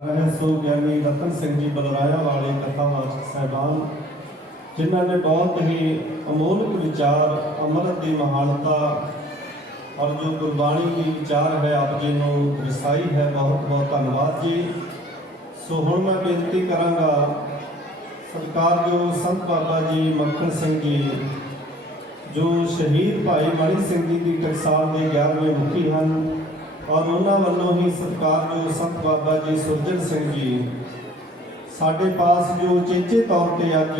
रहे सो ज्ञानी रतन सिंह जी बलराया वाले कथावाचक साहबान जिन्होंने बहुत ही अमोलक विचार अमृत की महानता और जो गुरबाणी की विचार है आप जी को रसाई है। बहुत बहुत धन्यवाद जी। सो हुण मैं बेनती करांगा सरकार जो संत बाबा जी मक्खन सिंह जी जो शहीद भाई मणि सिंह जी की टकसाल के 11वें मुखी हैं और उन्होंने वालों ही सरकार जो संत बाबा जी सुरजन सिंह जी साढ़े पास जो चेचे तौर पर अज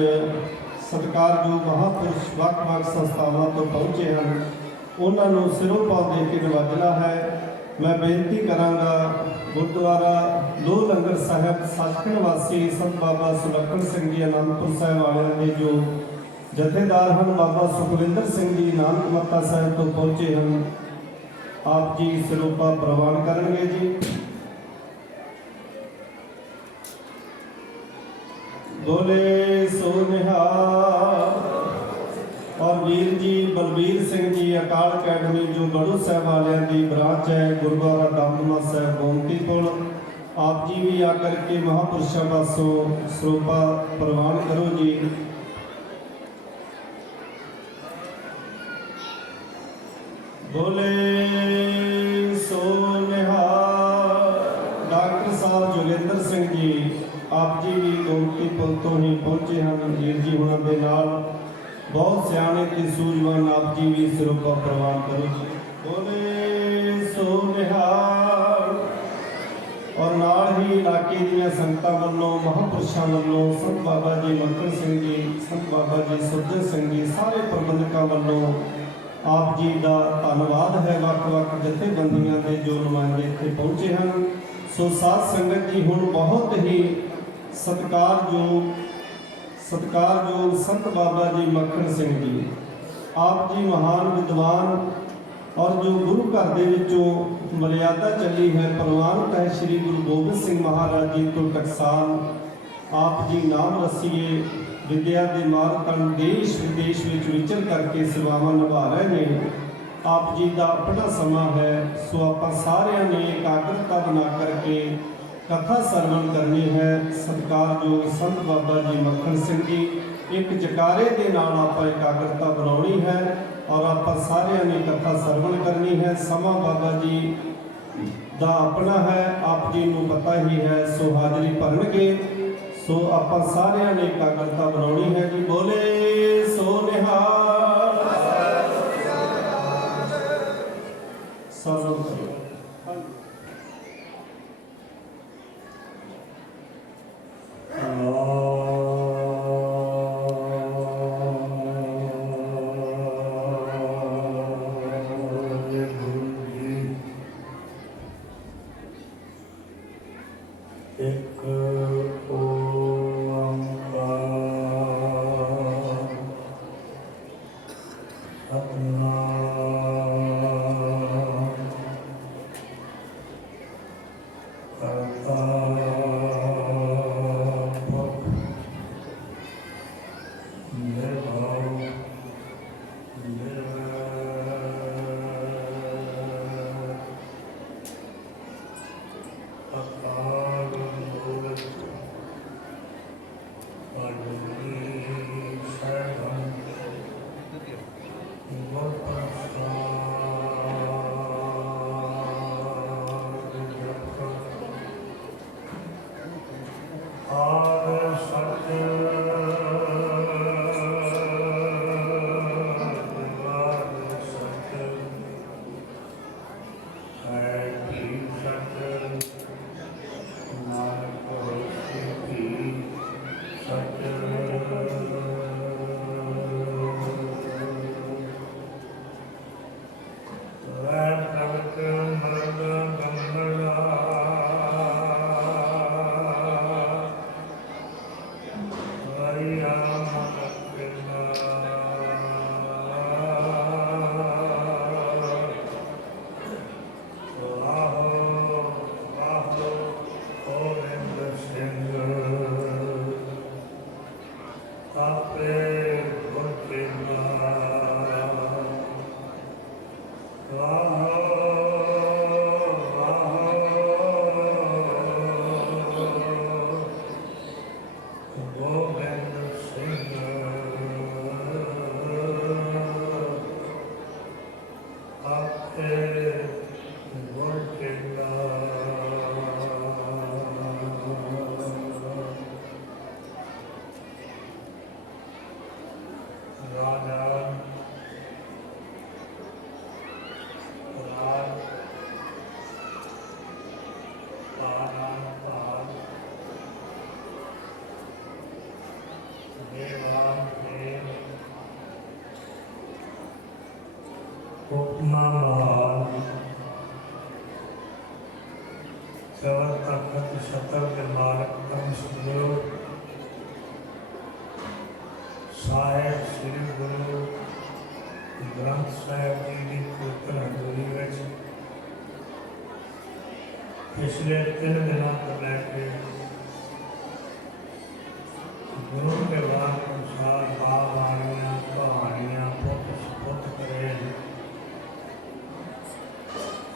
सरकार जो महापुरुष वक्-वक् संस्थावां तो पहुँचे हैं उन्होंने सिरों पाव दे के नवाजना है। मैं बेनती करांगा गुरुद्वारा दो लंगर साहब सचखंड वासी संत बाबा सुलक्षण सिंह जी आनंदपुर साहब वाले के जो जथेदार हैं बाबा सुखविंदर सिंह जी नानक मत्ता साहब तो पहुँचे हैं, आप जी सिरोपा प्रवान करेंगे जी। बोले सो निहाल। और वीर जी बलबीर सिंह जी अकाल अकैडमी जो बड़ू साहब वालिया की ब्रांच है गुरुद्वारा दमदमा साहब गोमतीपुर, आप जी भी आकर के महापुरुषों पासों सिरोपा प्रवान करो जी। बोले सो निहाल। डॉक्टर साहब जोगिंदर सिंह जी आप जी भी गोमती पुल तो ही पहुँचे हैं, वीर जी उन्होंने नाल बहुत सियाने ते सूझवान आप जी भी सिरोपा प्रवान करो जी। बोले सो निहाल। और नाल ही इलाके दियां संगतां वल्लों महापुरुषों वल्लों संत बाबा जी मक्खन सिंह जी संत बाबा जी सुरजन सिंह जी सारे प्रबंधकों वल्लों आप जी का धन्यवाद है। वक्-वक् जथेबंदियों के जो नुमाइंदे इत्थे पहुँचे हैं। सो साध संगत जी हुण बहुत ही सत्कारयोग संत बाबा जी मक्खन सिंह जी आप जी महान विद्वान और जो गुरु घर के विचों मर्यादा चली है प्रवानत है श्री गुरु गोबिंद सिंह महाराज जी तो टकसाल आप जी नाम रसीए विद्या के मार्ग देश विदेश में विचर करके सेवावां निभा रहे हैं। आप जी का अपना समा है, सो आप सारिਆਂ ने एकाग्रता बना करके कथा सरवण करनी है। सत्कार जो संत बाबा जी मक्खन सिंह जी एक जकारे के नाल आप एकाग्रता बनानी है और आप सारिਆਂ ने कथा सरवण करनी है। समा बाबा जी का अपना है, आप जी को पता ही है, सो हाजरी भरनगे। सो आप सारिਆਂ ने एकाग्रता बनानी है जी। बोले सो निहाल। सरवण करो। साहब जी की पवित्र हजूरी में पिछले 3 दिनों को लैके गुरु के बाद अनुसार बाणियाँ कहानियाँ पुत करे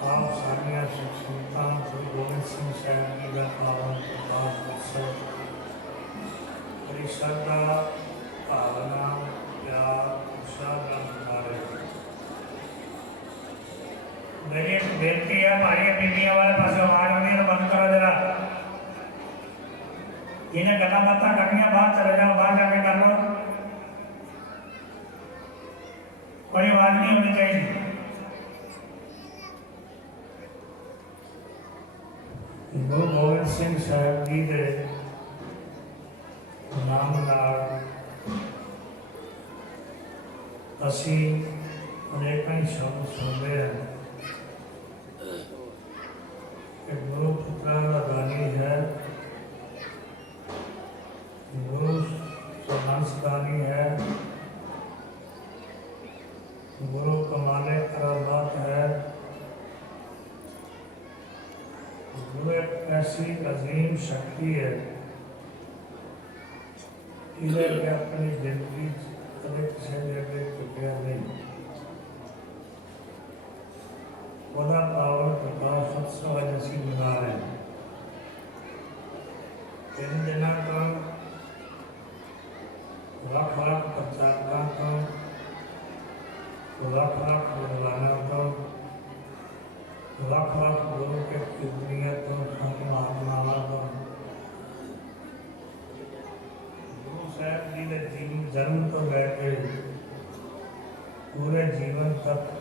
आप सारिया सुखसुनता गुरु गोबिंद सिंह साहब जी का पावन प्रकाश उत्सव बड़ी श्रद्धा भावना प्यार उत्साह का मना रहे। मेरी एक बेनती है, हमारी बीबियां वाले पास आवाज होनी तो बंद करो जरा। इन्हें गला बात करनी, बाहर चले जाओ, बाहर जाके कर लो। कोई आवाज नहीं होनी चाहिए। गुरु गोबिंद सिंह साहब जी के नाम असी अनेक शब्द सुनते हैं कि गुरु पुत्रा का दानी है, गुरु संस्कारी है, गुरु कमाने करामात है, गुरु एक ऐसी अजीम शक्ति है इधर अपनी जिंदगी कभी किसी जगह चुकिया नहीं। वदा पावन प्रकाश उत्सव जैसी मना रहे 3 दिन का लाख लाख प्रचारकों का लाख लाख विद्वानों का लाख लाख गुरु के कीर्तनियों को महात्माओं को गुरु साहब जी के जीवन जन्म तो लेकर पूरे जीवन तक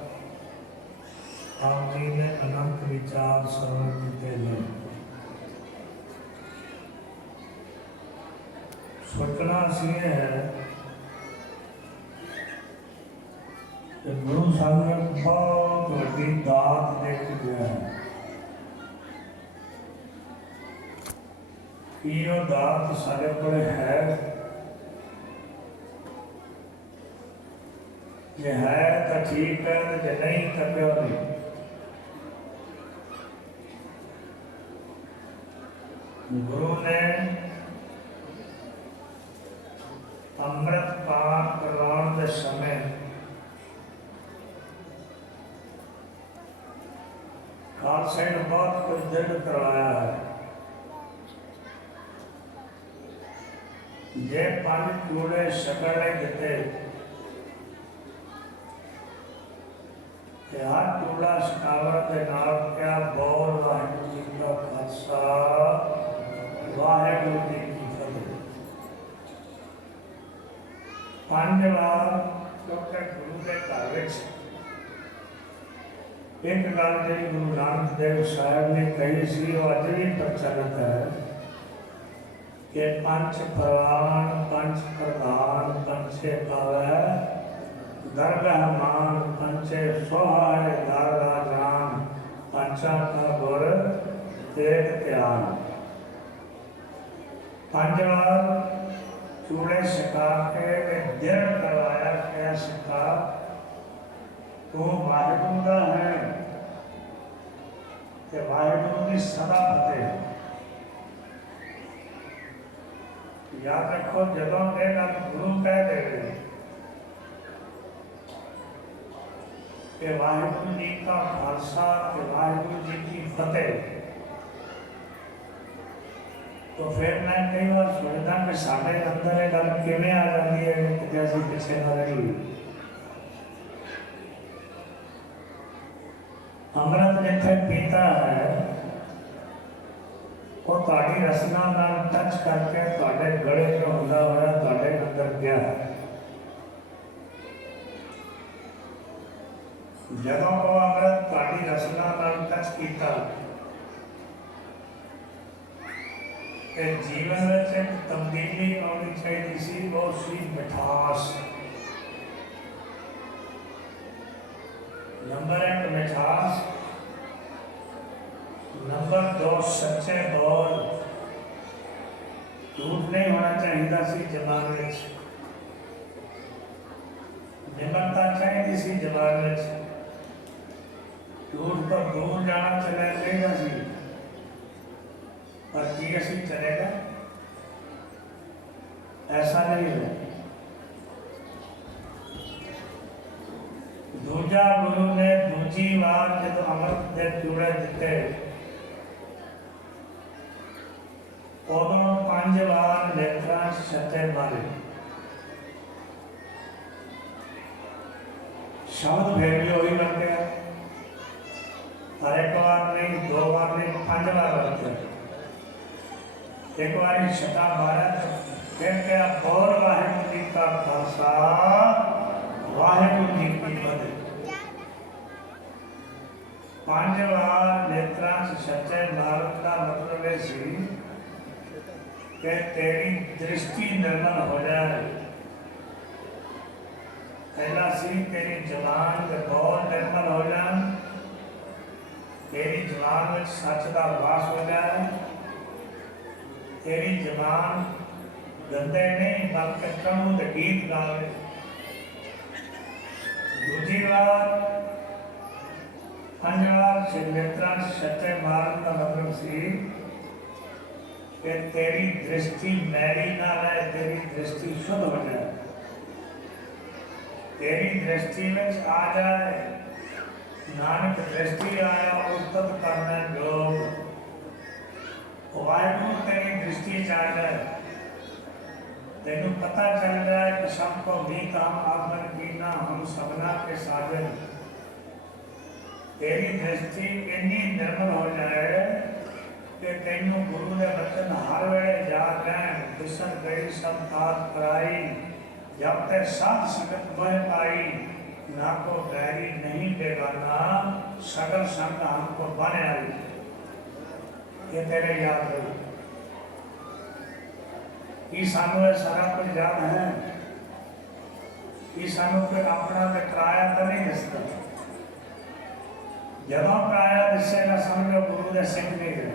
आप जी ने अनंत विचार श्रवण किए हैं। सोचना ये है कि गुरु साहब ने बहुत बड़ी दात देख गया है। ये दात सारे बड़े है, ये है तो ठीक है, जो नहीं तो क्यों नहीं। गुरु ने अमृत पान करवाने के समय खालसा ने बहुत कुछ दृढ़ करवाया है। जे 5 चूड़े शक्कर नहीं देते, हर चूड़ा शकावर के नाल क्या बोल वाहिगुरू जी का खालसा वाहिगुरू जी की फतेह। 5 बार डॉक्टर गुरु के घर एक गल जी गुरु नानक देव साहब ने कही सी, अज भी प्रचलित है कि 5 प्रवान 5 प्रधान 5 पावै दरगाह मान 5 सोहाय दारा जान 5 का गुर एक त्याग। 5 बार चूड़े सिखा के दृढ़ करवाया क्या सिखा तो वाहिगुरू का है कि वाहिगुरू की सदा फतेह। याद रखो जदों के नाम गुरु कह देवे कि वाहिगुरू जी का खालसा कि वाहिगुरू जी की फतेह, तो फिर मैं कई बार सोचता कि साढ़े अंदर एक गल किवें आ जाती है जैसे किसी न रही। अमृत जिथे पीता है वो ताड़ी रसना नाल टच करके ताड़े गले जो होंदा होया ताड़े अंदर गया है। जदों वो अमृत ताड़ी रसना नाल टच कीता कि जीवन में एक तब्दीली आनी चाहिए सी, वो सी मिठास। नंबर 1 मिठास, नंबर 2 सच्चे बोल। झूठ नहीं होना चाहिए सी जमाने। ਨਿਮਰਤਾ ਚਾਹੀਦੀ ਸੀ ਜਵਾਨ ਵਿੱਚ। ਝੂਠ ਤੋਂ ਦੂਰ ਜਾਣਾ ਚੱਲਿਆ ਚਾਹੀਦਾ ਸੀ, ਪਰ ਕੀ ਅਸੀਂ ਚਲੇਗਾ? ਐਸਾ ਨਹੀਂ ਹੈ। ਦੂਜਾ ਗੁਰੂ ਨੇ ਦੂਜੀ ਵਾਰ ਜਦੋਂ ਅੰਮ੍ਰਿਤ ਦੇ ਚੂੜੇ ਦਿੱਤੇ, ਉਦੋਂ 5 ਵਾਰ ਨੇਤਰਾਂ 'ਚ ਛੱਤੇ ਮਾਰੇ। ਸ਼ਬਦ ਫੇਰ ਵੀ ਉਹੀ ਵਰਤਿਆ, ਪਰ ਇੱਕ ਵਾਰ ਨਹੀਂ, 2 ਵਾਰ ਨਹੀਂ, 5 ਵਾਰ ਵਰਤਿਆ। ਇੱਕ ਵਾਰੀ ਛੱਤਾ ਮਾਰਿਆ, ਫਿਰ ਕਿਹਾ ਬੋਲ ਵਾਹਿਗੁਰੂ ਜੀ ਕਾ ਖਾਲਸਾ, ਵਾਹਿਗੁਰੂ ਜੀ ਕੀ ਫਤਿਹ। 5 ਵਾਰ ਨੇਤਰਾਂ 'ਚ ਛੱਤੇ ਮਾਰਨ ਦਾ ਮਤਲਬ ਇਹ ਸੀ कि तेरी दृष्टि निर्मल हो जाए। पहला सी तेरी जबान के बोल निर्मल हो जाए, तेरी जबान में सच का वास हो जाए, तेरी जबान गंदे नहीं बल्कि प्रभु के गीत गावे। दूसरी बार 5 बार नेत्रा सच्चे मारन का मतलब सी कि तेरी दृष्टि मैली ना रहे, तेरी दृष्टि शुद्ध हो जाए, तेरी दृष्टि में आ जाए। नानक दृष्टि आया उस्तत करना योग, वाहिगुरु तेरी दृष्टि आ जाए, तेनू पता चल जाए कि सबको मीत हम आखर कीना, हम सबना के साजन। तेरी दृष्टि इतनी निर्मल हो जाए कि तेनू गुरु ने वचन हर वेले याद रहन। दिसन गई सब तात पराई, जब ते साध संगत बह पाई, ना को बैरी नहीं बेगाना, सगल संग हमको बन आई। ये तेरे याद रहो। ये सानू सारा कुछ याद है, ये सानू कोई अपना ते कराया तो नहीं दसता। जब कराया दसेगा समझो गुरु ने सिख नहीं गए।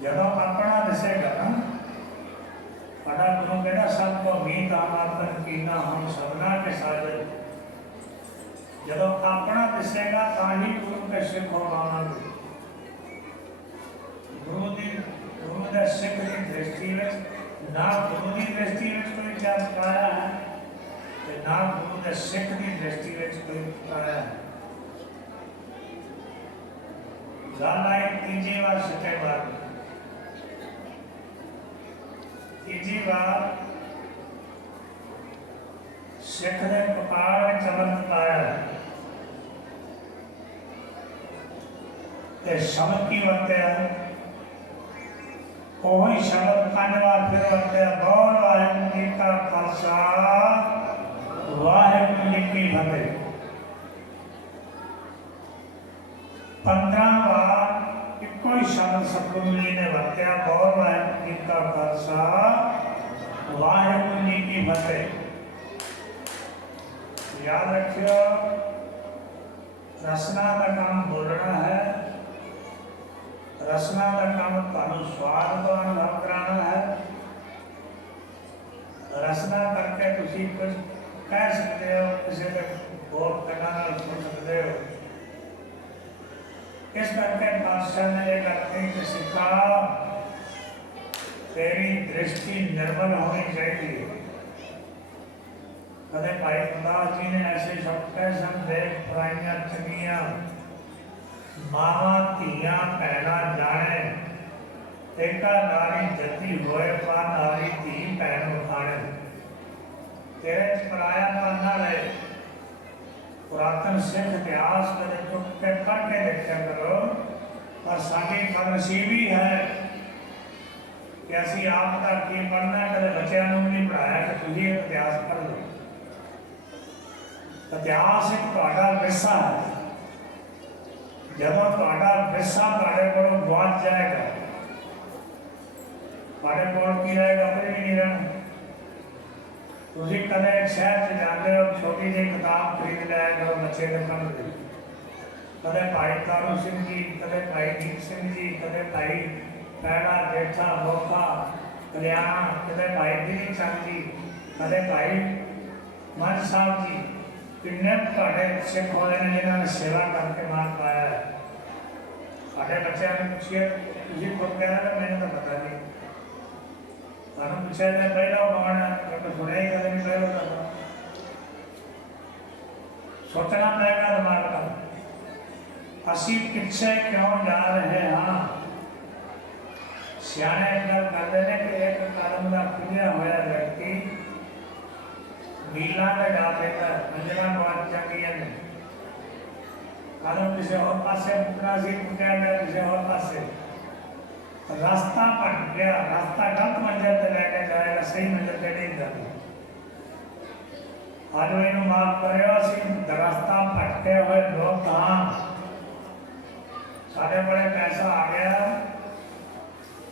जब अपना दसेगा ना, बड़ा गुरु कहना सबको मीत आमातन कीना, हम सबना के साजन। जब अपना दसेगा ताही गुरु के सिख हो पावांगे। गुरु के सिख की दृष्टि में ना गुरु की दृष्टि में कोई क्या पाया है, ना गुरु के सिख की दृष्टि में कोई पाया है। गल आई तीजी बार सच्चे बार, तीजी बार सिख ने कपाल में चमन पाया ते शब्द की वरत्या, वही शब्द 5 बार फिर वरत्या, बोल वाहिगुरू जी का खालसा, वाहिगुरू जी की फतेह। 15 बार इको ही शब्द सतगुरु जी ने वरत्या, बोल वाहिगुरू जी का खालसा, वाहिगुरू जी की फतेह। याद रखियो, रसना का काम बोलना है, रसना का काम थानू स्वाद का अनुभव कराना है। रसना करके तुसी कुछ कह सकते हो, किसी के बोल करना सुन सकते हो। इस करके पातशाह ने ये करते कि सिखा तेरी दृष्टि निर्मल होनी चाहिए। कदे भाई प्रताप जी ने ऐसे शब्द कहे सन, देख पराइयां चंगियां मावा धियां भैना जाने, एका नारी जति होए पा नारी धी भैन उठाने। तेरे पराया पन ना रहे। पुरातन सिख इतिहास कदे चुप के पढ़ के देखा करो, और साडी नसीबी है कि असी आप तक की पढ़ना, कदे बच्चों को नहीं पढ़ाया कि तुझे इतिहास पढ़ लो। इतिहास एक तुहाडा विरसा है। जब तुहाडा विरसा तुहाडे कोलों गुआच जाएगा, तुहाडे कोल की रहेगा? कुछ भी नहीं रहना। तुझे कदे शहर से जाते हो, छोटी जी किताब खरीद लिया करो बच्चे के पढ़ के। कदे भाई तारू सिंह जी, कदे भाई दीप सिंह जी, कदे भाई पैड़ा जेठा बोखा कल्याण, कदे भाई दिली चंद जी, कदे भाई मन साहब जी किन्ने ਤੁਹਾਡੇ ਸਿੱਖ ਹੋਏ ਨੇ ਜਿਨ੍ਹਾਂ ਨੇ ਸੇਵਾ ਕਰਕੇ ਮਾਨ ਪਾਇਆ ਹੈ। ਸਾਡੇ ਬੱਚਿਆਂ ਨੂੰ ਪੁੱਛਿਆ ਤੁਸੀਂ ਖੁਦ ਕਹਿ ਰਹੇ ਹੋ, ਮੈਨੂੰ ਤਾਂ ਪਤਾ ਨਹੀਂ। ਤੁਹਾਨੂੰ ਪੁੱਛਿਆ ਮੈਂ ਪਹਿਲਾਂ ਕੌਣ ਹੈ, ਮੈਂ ਸੁਣਿਆ ਹੀ ਕਦੇ ਨਹੀਂ ਪਹਿਲਾਂ ਤਾਂ। ਸੋਚਣਾ ਪਏਗਾ ਦਿਮਾਗ ਨਾਲ, ਅਸੀਂ ਪਿੱਛੇ ਕਿਉਂ ਜਾ ਰਹੇ ਹਾਂ। ਸਿਆਣੇ ਇੱਕ ਗੱਲ ਕਰਦੇ ਨੇ ਕਿ ਇੱਕ ਕਦਮ ਦਾ ਖੁੱਲਿਆ ਹੋਇਆ ਵਿਅਕਤੀ मीलों में जा देता है, मंजिलों बहुत चंगियां ने। कदम किसी और पासे मुकना सी मुकया गया किसी और पासे, रास्ता भट गया, रास्ता गलत मंजिल पे लेके जाएगा, सही मंजिल पे नहीं जाता। आज मैंने माफ करो सी रास्ता भटके हुए लोग कहाँ साढ़े बड़े पैसा आ गया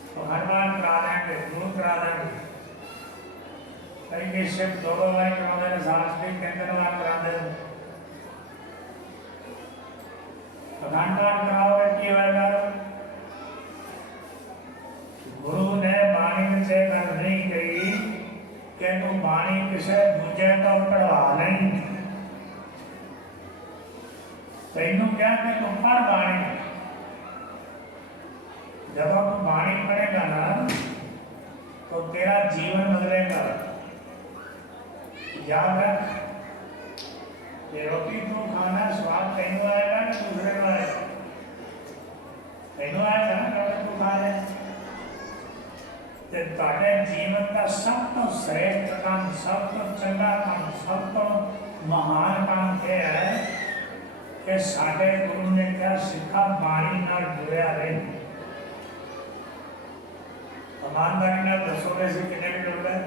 तो हनुमान करा देंगे, दूर करा देंगे। कई शिव दो बार कराते हैं, साल से तीन बार कराते हैं। अखंड पाठ कराओगे की होएगा। गुरु ने बाणी से गल नहीं कही कि तू बाणी किसी दूजे तो पढ़वा नहीं, तेनू क्या कि तू पढ़ बाणी। जब तू बाणी पढ़ेगा ना तो तेरा जीवन बदलेगा। याद रख कि रोटी तू खाना स्वाद तेनू आएगा कि दूसरे को आएगा। तेनू आएगा ना रोटी तू खा ले तो तेरे जीवन का सब तो श्रेष्ठ काम, सब तो चंगा काम, सब तो महान काम यह है कि साढ़े गुरु ने क्या सिखा, बाणी नाल जुड़िया रहे। ईमानदारी नाल दसोगे से कितने भी जुड़ गए।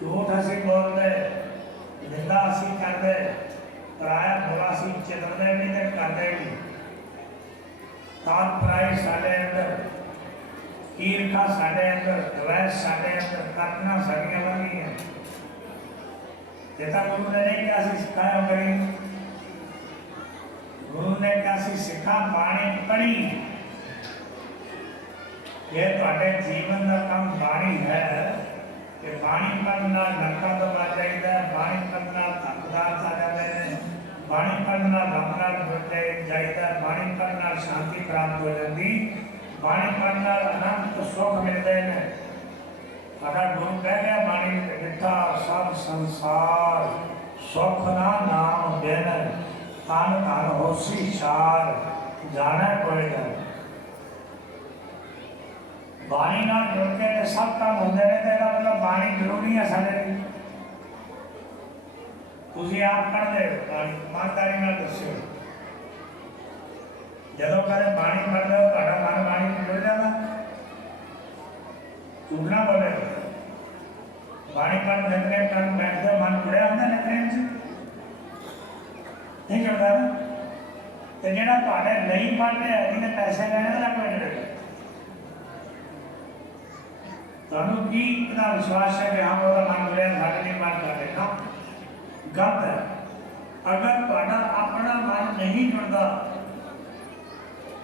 झूठ असी बोलते, निंदा असी करते, पराया बुरा असी चितरते नहीं तो करते भी। ताक पराई साढ़े अंदर, ईर्खा साढ़े अंदर, द्वेष साढ़े अंदर, कटना साड़ियां लगी हैं। जैसा गुरु ने नहीं क्या सिखाया करी, गुरु ने क्या सिखा, बाणी पढ़ी। ये तो जीवन का काम बाणी है कि बाणी पढ़ना नरका तो बच जाता है, बाणी पढ़ना पदार्थ आ जाते हैं, बाणी पढ़ना रब नाल जुड़ जाता है, बाणी पढ़ना शांति प्राप्त हो जाती, बाणी पढ़ना अनंत सुख मिलते हैं। साडा गुरु कह गया बाणी मिठा सब संसार सुख ना नाम बिन, तन तन होसी सार जाना कोई ना। बाणी नाल जुड़ के सब काम होंदे ने ते मतलब बाणी जरूरी है साडे लई। तुसीं आप पढ़दे हो बाणी, ईमानदारी नाल दस्सिओ जदों कदे बाणी पढ़दे हो तुहाडा मन बाणी नाल जुड़ जांदा। झूठ ना बोले, बाणी पढ़ नितनेम करन बैठदे मन जुड़िया हुंदा नितनेम च नहीं जुड़दा ना। ते जिहड़ा तुहाडे नहीं पढ़दे जिहने पैसे लेने दा कोई जुड़ेगा। ਤੁਹਾਨੂੰ ਕੀ इतना विश्वास है कि हम ਉਹਦਾ ਮਨ जुड़िया ਸਾਡੇ ਨਹੀਂ ਮਨ ਕਰ ਰਿਹਾ। गलत है। अगर ਤੁਹਾਡਾ अपना मन नहीं जुड़ता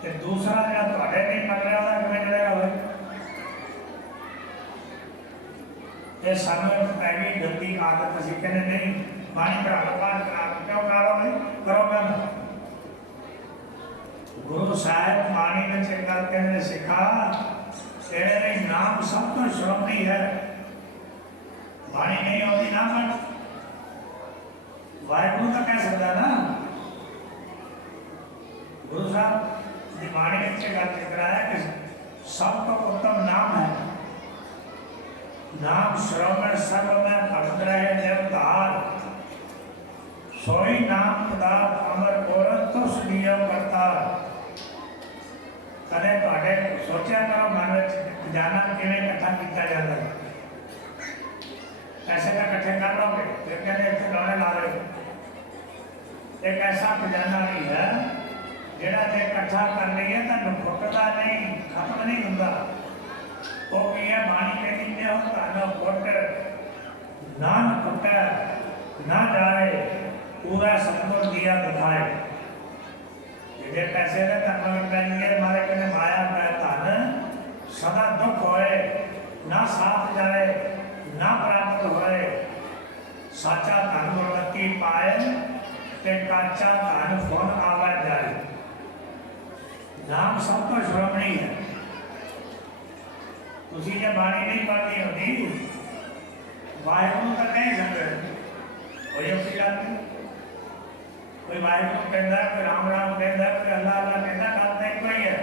तो दूसरा ਜਿਹੜਾ ਤੁਹਾਡੇ ਨਹੀਂ ਮੰਨ ਰਿਹਾ ਉਹਦਾ ਕਿਵੇਂ जुड़ेगा ਹੋਵੇ। ਇਹ ਸਾਨੂੰ ਪੈ ਗਈ ਗੰਦੀ ਆਦਤ, ਅਸੀਂ ਕਹਿੰਦੇ ਨਹੀਂ ਬਾਣੀ ਪੜਾ ਲਓ, ਬਾਣੀ ਪੜਾ ਲਓ, ਕਿਉਂ ਕਰਾ ਲਓ ਭਾਈ, ਕਰੋਗਾ ਨਾ। गुरु साहब बाणी में एक गल कहने सिखा, तेरे नाम सब तो श्रोमणी है, बाणी नहीं होती ना पर वाहिगुरु तो कह सकता ना। गुरु साहब की बाणी में एक गल जिक्र है कि सब तो उत्तम नाम है, नाम श्रवण सर्व में भगत रहे देवतार, सोई नाम पदार्थ अमर औरत तो सुनियो करता। कदे तुहाडे सोचा करो मन में खजाना किवें इकट्ठा किया जाता है। पैसे तो इकट्ठे कर लोगे फिर कहते इतने गहने ला लो। एक ऐसा खजाना नहीं है जिहड़ा जे इकट्ठा कर लईए तो फुटदा नहीं, खत्म नहीं हुंदा। वो की है बाणी कहती है तुहाडा फुट ना फुटे ना जाए, पूरा सतगुर दिया दिखाए। जे पैसे दे तन पैंगे मारे कहने माया पै धन सदा दुख होए, ना साथ जाए ना प्राप्त होए। साचा धन गुरमति पाए ते काचा धन फुन आवा जाए। नाम सब तो श्रोमणी है। तुसी जे बाणी नहीं पढ़नी होती वाहिगुरु तो कह सकते कोई अच्छी गल नहीं। कोई वाहिगुरु कहता कोई राम राम कहता कोई अल्लाह अल्लाह कहता गल तो एक ही है।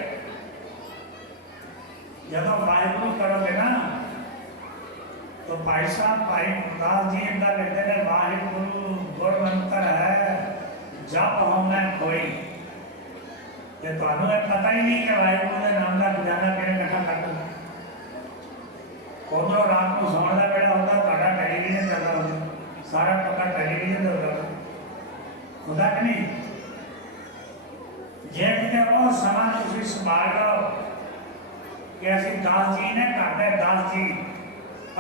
जब वाहिगुरु करोगे ना तो भाई साहब भाई गुरदास जी इनका कहते हैं वाहिगुरु गुरमंत्र है जप होना कोई। ये तो पता ही नहीं कि वाहिगुरु के नाम का खजाना किने इकट्ठा कर दो। उधरों रात को सौण का वेला होता ਤੁਹਾਡਾ टेलीविजन चलता होता सारा पक्का टेलीविजन होता होता कि नहीं। जे किते वो समा तुसी संभाल लो कि असि दास जी ने घाटे दास जी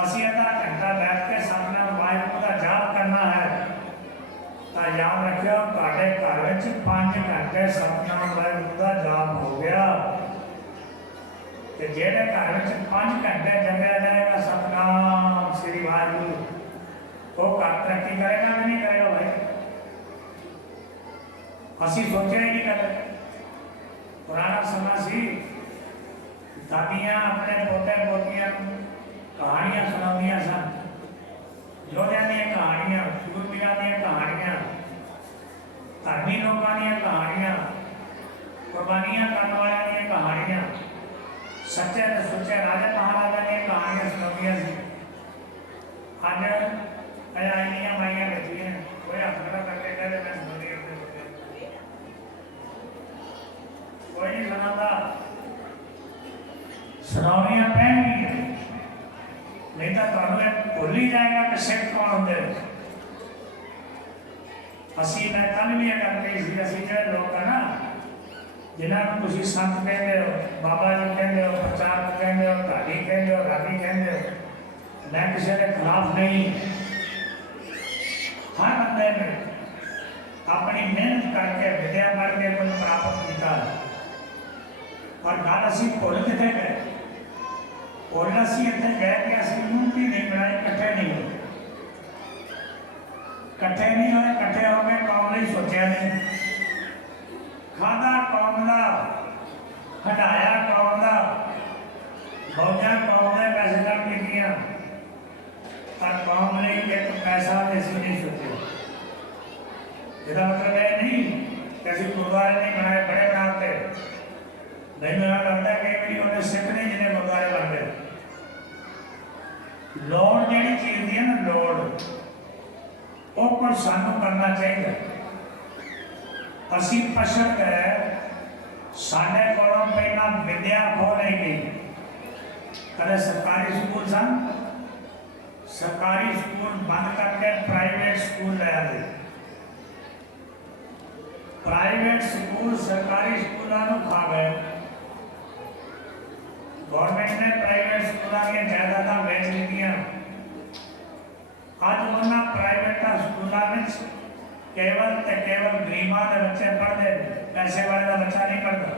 असि आधा घंटा बैठ के सामने वाहिगुरु का जाप करना है तो याद रखियो ਤੁਹਾਡੇ घर ਵਿੱਚ 5 घंटे सतनाम वाहिगुरु का जाप हो गया। जेड़े घर में 5 घंटे जपया जाएगा सतनाम श्री वाहिगुरु वो घर तरक्की करेगा कि नहीं करेगा भाई। असी सोचा ही नहीं करते। पुराना समय सी दादियां अपने पोते पोतियां कहानियां सुनादियां सन। योद्धा दी कहानियां शूरवीरां दी कहानियां धर्मी लोगों दी कहानियां कुर्बानियां करने वालों दी कहानियां सच्चे तो सुच्चे राजा महाराजा ने कहानियां सुनाइया सी। अज अजाइनियां माइयां बैठियां कोई हथ खड़ा करके कहते मैं सुनाई अपने बच्चे कोई नहीं सुनाता। सुनानियां पैणगियां नहीं तो तुहानू भुल ही जाएगा कि सिख कौन होंगे। असी मैं कल भी गल कही सी असी जो लोग है ना जिन्होंने तुम संत कहते हो बाबा जी कहते हो प्रचारक कहते हो ढाडी कहते हो रागी कहते हो मैं किसी के खिलाफ नहीं। हर बंदे ने अपनी मेहनत करके विद्या करके कुछ प्राप्त किया और गल असी भुल कितने गए। भुल असी इतने गए कि असी यूनिटी नहीं बनाई इकट्ठे नहीं हुए। इकट्ठे नहीं हुए इकट्ठे हो गए कौम नहीं सोचा नहीं खादा कौम का हटाया कौम का फौजा कौम ने पैसे कम कीतियां पर कौम ने एक पैसा ऐसी नहीं सोचा। इसका मतलब है नहीं कि असं गुरुद्वारे नहीं बनाए बड़े बनाते नहीं। मेरा लगता है कई बार उन्हें सिख नहीं जिन्हें गुरुद्वारे बन गए। लोड़ जी चीज की है ना लोड़ वो कुछ सानू करना चाहिए। असी पछड़ गए साढ़े को पहला विद्या खो नहीं गई। कदे सरकारी स्कूल सन सरकारी स्कूल बंद करके प्राइवेट स्कूल ले आए। प्राइवेट स्कूल सरकारी स्कूलों खा गए। गवर्नमेंट ने प्राइवेट स्कूलों की जायदादा बेच ली। अज उन्होंने प्राइवेट स्कूलों में केवल ते केवल गरीबों के बच्चे पढ़ते पैसे वाले का बच्चा नहीं पढ़ता।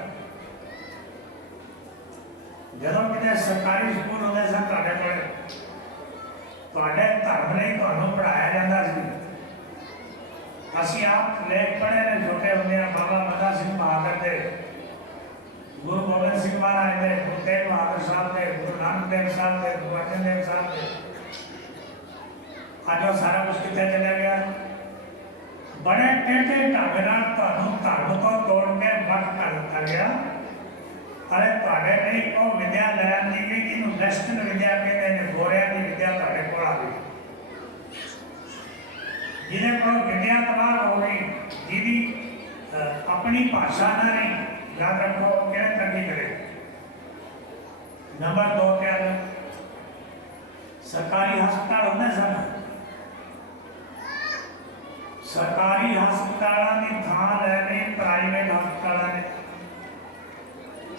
जो कितने सरकारी स्कूल होते सन धर्म नहीं पढ़ाया जाता सी। असी आप लेख पढ़े ने छोटे होंगे बाबा मदा सिंह बहादुर के गुरु गोबिंद सिंह महाराज के गुरु तेग बहादुर साहब के गुरु नानक देव साहब के गुरु अर्जन देव साहब के अज सारा कुछ कितने चला गया। बड़े टेढ़े ढंग धर्म को तोड़ के वक्त कर दिता गया। अरे तुहाडे नहीं को विद्या लैन दी गई जिन्हों वेस्टर्न विद्या कहते हैं गोरिया की विद्या तुहाडे कोल आ गई। जिन्हें को विद्या तबाह हो गई जिहदी अपनी भाषा ना नहीं याद रखो किहड़े तरक्की करे। नंबर 2 क्या है सरकारी हस्पताल होंदे सन। सरकारी हस्पतालों की थां लैनी प्राइवेट हस्पतालों ने।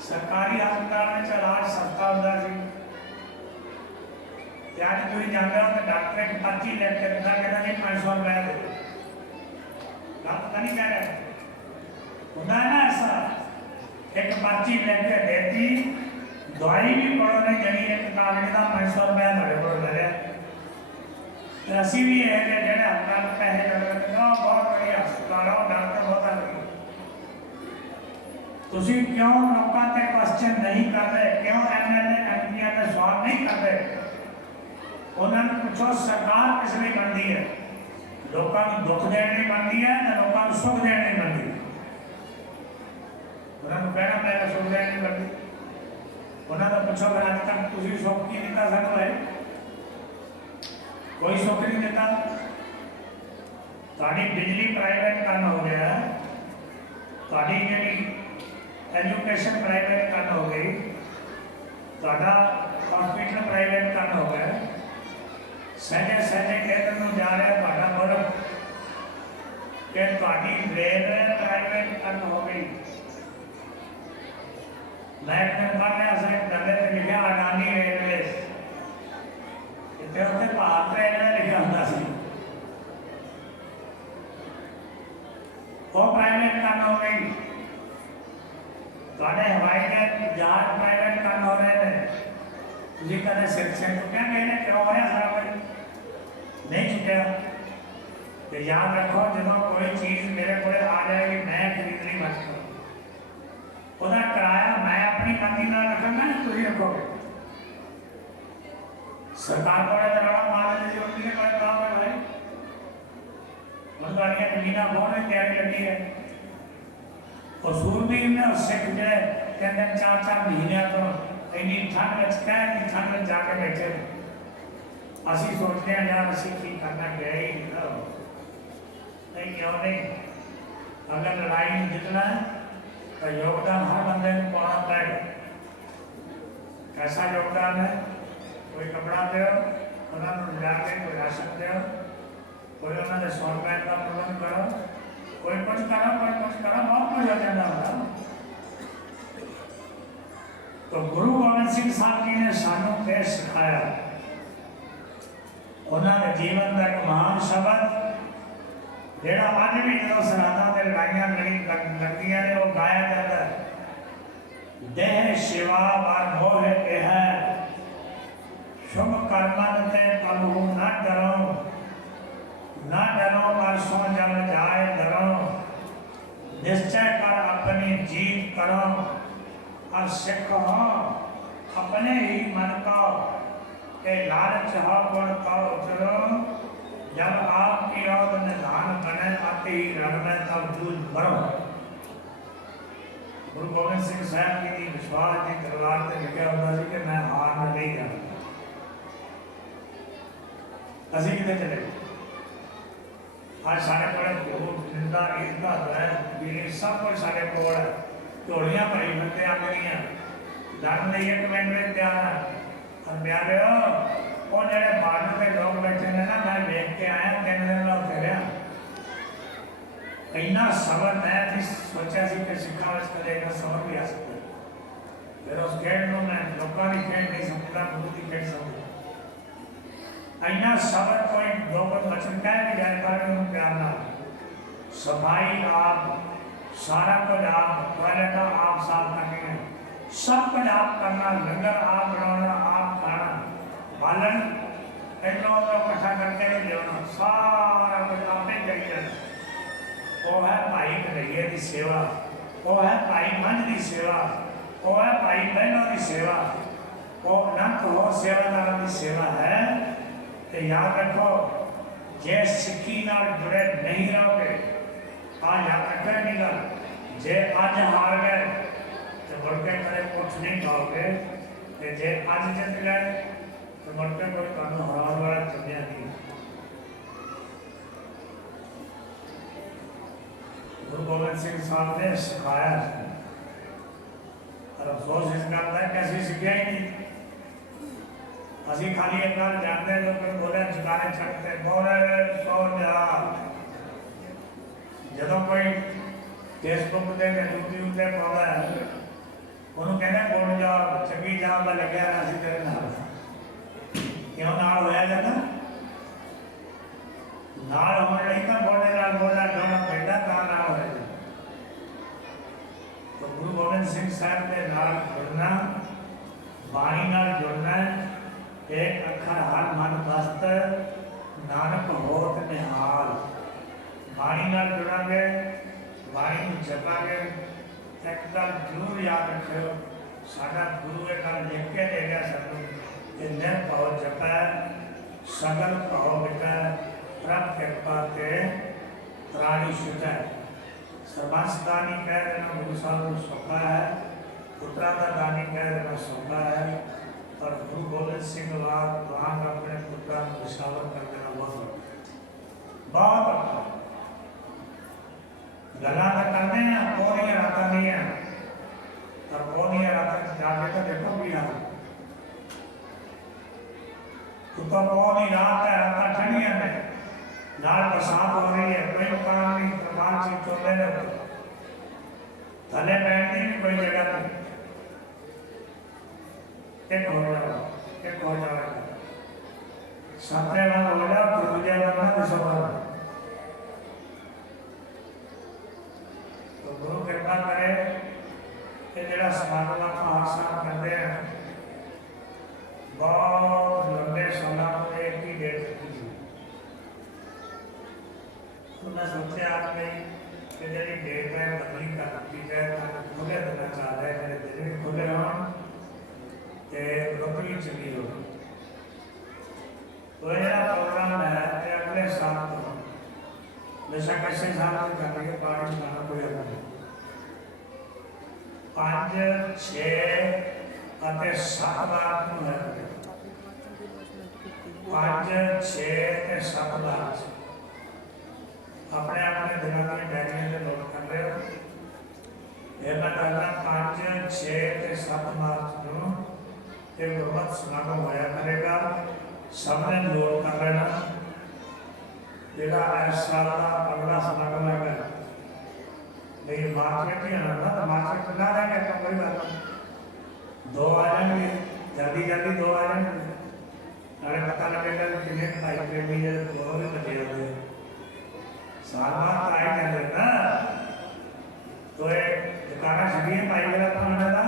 सरकारी हस्पताल में इलाज सस्ता होता सी। अज तुम जाते हो तो डॉक्टर एक पर्ची लेके दिता कहता जी 500 रुपया दे। गल तो नहीं कह रहे होंगे ना ऐसा। एक पर्ची लेके देती दवाई भी पढ़ो नहीं जनी एक कागज का 500 रुपया मेरे को ले लिया। ਤੇ ਅਸੀਂ ਵੀ ਇਹ ਜਿਹੇ ਜਿਹੜੇ ਹੱਥਾਂ ਨੂੰ ਪੈਸੇ ਲੱਗਦੇ ਨੇ ਉਹ ਬਹੁਤ ਵਧੀਆ ਹਸਪਤਾਲ ਉਹ ਡਾਕਟਰ ਬਹੁਤਾ ਵਧੀਆ। ਤੁਸੀਂ ਕਿਉਂ ਲੋਕਾਂ ਤੇ ਕੁਐਸਚਨ ਨਹੀਂ ਕਰਦੇ? ਕਿਉਂ ਐਮਐਲਏ ਐਮਪੀਆਂ ਦੇ ਸਵਾਲ ਨਹੀਂ ਕਰਦੇ? ਉਹਨਾਂ ਨੂੰ ਪੁੱਛੋ ਸਰਕਾਰ ਕਿਸ ਲਈ ਬਣਦੀ ਹੈ? ਲੋਕਾਂ ਨੂੰ ਦੁੱਖ ਦੇਣ ਲਈ ਬਣਦੀ ਹੈ ਤੇ ਲੋਕਾਂ ਨੂੰ ਸੁੱਖ ਦੇਣ ਲਈ ਬਣਦੀ ਹੈ? ਉਹਨਾਂ ਨੂੰ ਕਹਿਣਾ ਪਏਗਾ ਸੁੱਖ ਦੇਣ ਲਈ ਬਣਦੀ। ਉਹਨਾਂ ਦਾ ਪੁੱਛੋ ਕਿ ਅੱਜ ਤੱਕ ਤੁਸੀਂ ਸੁੱਖ ਕੀ ਦਿੱਤਾ ਸਾਨੂੰ? ਹੈ ਕੋਈ ਸੁੱਖ ਨਹੀਂ ਦਿੱਤਾ। ਤੁਹਾਡੀ ਬਿਜਲੀ ਪ੍ਰਾਈਵੇਟ ਕਰਨ ਹੋ ਗਿਆ, ਤੁਹਾਡੀ ਜਿਹੜੀ एजुकेशन प्राइवेट करना हो गई, ਤੁਹਾਡਾ हॉस्पिटल प्राइवेट करना हो गया, सहजे सहजे केंद्र में जा रहा ਤੁਹਾਡਾ ਮੁਲਕ कि ਤੁਹਾਡੀ रेलवे प्राइवेट करना हो गई। मैं एक दिन पढ़ रहा था डब्बे पे लिखा अडानी रेलवे, इतने उत्ते भारत रेलवे लिखा होता सी, वो प्राइवेट करना हो गई। ਤੁਹਾਡੇ ਹਵਾਈ ਜਹਾਜ਼ ਪ੍ਰਾਈਵੇਟ ਕਰਨ ਹੋ ਰਹੇ ਨੇ। ਤੁਸੀਂ ਕਦੇ ਸਿਰ ਚੁੱਕਿਆ ਕਿ ਇਹਨੇ ਕਿਉਂ ਹੋਇਆ ਸਾਰਾ ਕੁਝ? ਨਹੀਂ ਚੁੱਕਿਆ। ਤੇ ਯਾਦ ਰੱਖੋ ਜਦੋਂ ਕੋਈ ਚੀਜ਼ ਮੇਰੇ ਕੋਲ ਆ ਜਾਏਗੀ ਮੈਂ ਖਰੀਦਣੀ ਮਤ ਕਰੋ, ਉਹਦਾ ਕਿਰਾਇਆ ਮੈਂ ਆਪਣੀ ਮਰਜ਼ੀ ਨਾਲ ਰੱਖਣਾ, ਤੁਸੀਂ ਰੱਖੋਗੇ। ਸਰਕਾਰ ਕੋਲੇ ਤਾਂ ਰੌਲਾ ਮਾਰਨ ਦੀ ਜ਼ਰੂਰਤ ਨਹੀਂ, ਕੋਲੇ ਕੰਮ ਹੈ ਭਾਈ। ਹੁਣ ਤੁਹਾਡੀਆਂ ਜ਼ਮੀਨਾਂ ਬਹੁਤ ਦੀ ਤਿਆਰੀ ਲੱਗੀ ਹੈ। और सूरबीर ने सिख जो कहते 4-4 महीनों तो इन्नी ठंड में कहती ठंड में जाके बैठे। असी सोचते हैं यार असी की करना गए ही नहीं, क्यों नहीं? अगर लड़ाई में जितना है तो योगदान हर बंदे को पाना पड़ेगा। कैसा योगदान है? कोई कपड़ा दो, उन्होंने जाके कोई राशन दो, कोई उन्होंने 100 रुपए का प्रबंध करो, कोई कुछ करा, कोई कुछ करा, बहुत कुछ हो जाता है। तो गुरु गोबिंद सिंह साहब जी ने सानू क्या सिखाया? उन्होंने जीवन का एक महान शब्द जेड़ा अज भी जो सरहदा से लड़ाइयां लगदियां ने वो गाया जाता है, देह शिवा वर मोह यह शुभ कर्मन ते कलहू न डरो, ना डरो परसों जब जाए डरो, निश्चय कर अपनी जीत करो, और सिख हो अपने ही मन को के लालच हो गुण को उतरो, जब आपकी ओर निधान बने अति ही रण में तब जूझ भरो। गुरु गोबिंद सिंह साहब जी की विश्वास की तलवार से लिखा होता है कि मैं हार नहीं जाना। असी कितने चले आज सारे को निंदा ईर्षा द्वेष सब कुछ सारे को ढोलियां भरी बंदे आ गई डर नहीं एक मिनट में तैयार है। प्यारे वो जेडे बार्डर के लोग बैठे ने ना, मैं देख के आया 3 दिन में उठे रहा, इन्ना सबर मैं भी सोचा सी कि सिक्खा विच कदेगा सबर भी आ सकता है। फिर उस खेड में मैं लोगों की खेड नहीं समझता, गुरु की खेड समझता। इन्ना सबर कोई दो वचन कह भी जाए पर प्यार ना, सफाई आप, सारा कुछ आप, टॉयलेट आप साफ करनी है, सब कुछ आप करना, लंगर आप बनाना, आप खाना, बालन इतना इकट्ठा करके नहीं लेना, सारा कुछ आप ही करिए। वो है भाई कन्हैया की सेवा, वो है भाई मंझ की सेवा, वो है भाई बहनों की सेवा, वो अनंत हो सेवादारों की सेवा है। तो याद रखो जे सिक्खी नाल जुड़े नहीं रहोगे, आज याद रखो नहीं गल, जे अज हार गए तो मुड़ के कदे कुछ नहीं पाओगे, जे अज जित गए तो मुड़ के कोई तुहानू हराने वाला चुनिया नहीं। गुरु गोबिंद सिंह साहब ने सिखाया, और अफसोस इस गल का कैसी सीखिया ही नहीं। असी खाली एक बार जानते जो कोई बोले जगाने छकते बोले सो जा, जो कोई फेसबुक से यूट्यूब से पाता है उन्होंने कहना गुण जाओ चंगी जाओ मैं लगे रहा सी तेरे नाल, क्यों नाल होया जाता नाल होने लगी तो बोले नाल बोला दोनों बेटा का नाल होया जाता। तो गुरु गोबिंद सिंह साहब के नाल जुड़ना, बाणी नाल जुड़ना, एक अखर हर मन बस्त ਨਾਨਕ ਹੋਤ ਨਿਹਾਲ। ਬਾਣੀ ਨਾਲ ਜੁੜਾਂਗੇ, ਬਾਣੀ ਨੂੰ ਜਪਾਂਗੇ। ਇੱਕ ਗੱਲ ਜ਼ਰੂਰ ਯਾਦ ਰੱਖਿਓ, ਸਾਡਾ ਗੁਰੂ ਇਹ ਗੱਲ ਲਿਖ ਕੇ ਦੇ ਗਿਆ ਸਾਨੂੰ ਕਿ ਨਿਰਭਉ ਜਪੈ ਸਗਲ ਭਉ ਮਿਟੈ ਪ੍ਰਭ ਕਿਰਪਾ ਤੇ ਤਰਾਣੀ ਛੁਟੈ। ਸਰਬੰਸ ਦਾਨੀ ਕਹਿ ਦੇਣਾ ਗੁਰੂ ਸਾਹਿਬ ਨੂੰ ਸੌਂਪਾ ਹੈ, ਪੁੱਤਰਾਂ ਦਾ ਦਾਨੀ ਕਹਿ ਦੇਣਾ ਸੌਂਪਾ ਹੈ, ਪਰ ਗੁਰੂ ਗੋਬਿੰਦ ਸਿੰਘ ਵਾਂਗ ਆਪਣੇ ਪੁੱਤਰਾਂ ਨੂੰ ਨਿਸ਼ਾਵਰ ਕਰ ਦੇਣਾ ਬਹੁਤ ਔਖਾ। ਗੱਲਾਂ ਤਾਂ ਕਰਦੇ ਆ, ਪੌੜੀਆਂ ਰਾਤਾਂ ਦੀਆਂ, ਪਰ ਪੌੜੀਆਂ ਰਾਤਾਂ 'ਚ ਜਾ ਕੇ ਤਾਂ ਦੇਖੋ ਕੀ ਹਾਲ। ਉੱਤੋਂ ਪੌੜੀ ਰਾਤ ਹੈ, ਰਾਤਾਂ ਠੰਡੀਆਂ ਨੇ, ਨਾਲ ਬਰਸਾਤ ਹੋ ਰਹੀ ਹੈ, ਕੋਈ ਮਕਾਨ ਨਹੀਂ, ਪ੍ਰਮਾਣ ਸਿੰਘ ਚੋਲੇ ਨੇ ਥੱਲੇ ਬੈਠ ਦੀ ਨਹੀਂ ਕੋਈ ਜਗ੍ਹਾ ਨਹੀਂ। ਇੱਕ ਹੋ ਜਾਏਗਾ ਸਾਤੇ ਵਾਲਾ ਹੋ ਜਾ, ਦੂਜੇ ਵਾਲਾ ਦਿਸੋਗਾ। ਗੁਰੂ ਕਿਰਪਾ ਕਰੇ ਕਿ ਜਿਹੜਾ ਸਮਾਗਮ ਆਪਾਂ ਹਰ ਸਾਲ ਕਰਦੇ ਹਾਂ, ਬਹੁਤ ਲੰਬੇ ਸਾਲਾਂ ਤੋਂ ਇੱਕ ਹੀ ਡੇਟ ਰੱਖੀ ਸੀ। ਮੈਂ ਸੋਚਿਆ ਆਪਨੇ ਕਿ ਜਿਹੜੀ ਡੇਟ ਹੈ ਬਦਲੀ ਕਰ ਦਿੱਤੀ ਜਾਏ ਤਾਂ ਖੁੱਲ੍ਹੇ ਦਿਨਾਂ 'ਚ ਆ ਜਾਏ, ਮੇਰੇ ਦਿਨ ਵੀ ਖੁੱਲ੍ਹੇ ਹੋਣ ਅਤੇ ਰੁਕ ਵੀ ਚੰਗੀ ਹੋਵੇ। ਉਹ ਜਿਹੜਾ ਪ੍ਰੋਗਰਾਮ ਹੈ ਇਹ ਅਗਲੇ ਸਾਲ ਤੋਂ ਬੇਸ਼ੱਕ ਇਸੇ ਸਾਲ ਨੂੰ ਕਰਾਂਗੇ, ਪਾਠ ਕਰਨਾ ਕੋਈ ਹੱਲ ਨਹੀਂ। 5, 6 ਅਤੇ 7 ਵਾਰ ਨੂੰ ਹੈ। 5, 6 ਅਤੇ 7 ਵਾਰ ਆਪਣੇ ਆਪਣੇ ਦਿਨਾਂ ਦੀਆਂ ਡਾਇਰੀਆਂ ਤੇ ਨੋਟ ਕਰ ਲਿਓ। ਇਹ ਮੈਂ ਦੱਸਦਾ 5, 6 ਅਤੇ 7 ਮਾਰਚ ਨੂੰ ਇਹ ਗੁਰਮਤਿ ਸਮਾਗਮ ਹੋਇਆ ਕਰੇਗਾ। ਸਭ ਨੇ ਨੋਟ ਕਰ ਲੈਣਾ। ਜਿਹੜਾ ਇਸ ਸਾਲ ਦਾ ਅਗਲਾ ਸਮਾਗਮ ਹੈਗਾ नहीं मार्च में भी आना था, मार्च में खुला रहेगा तो कोई बात नहीं, 2 आ जाएंगे, जल्दी जल्दी 2 आ जाएंगे। अरे पता लगेगा कि कितने भाई प्रेमी है, 2 भी बचे होंगे, साल बाद आई जाते ना। तो एक दुकाना छड़ी है भाई मेरा तो मैंने था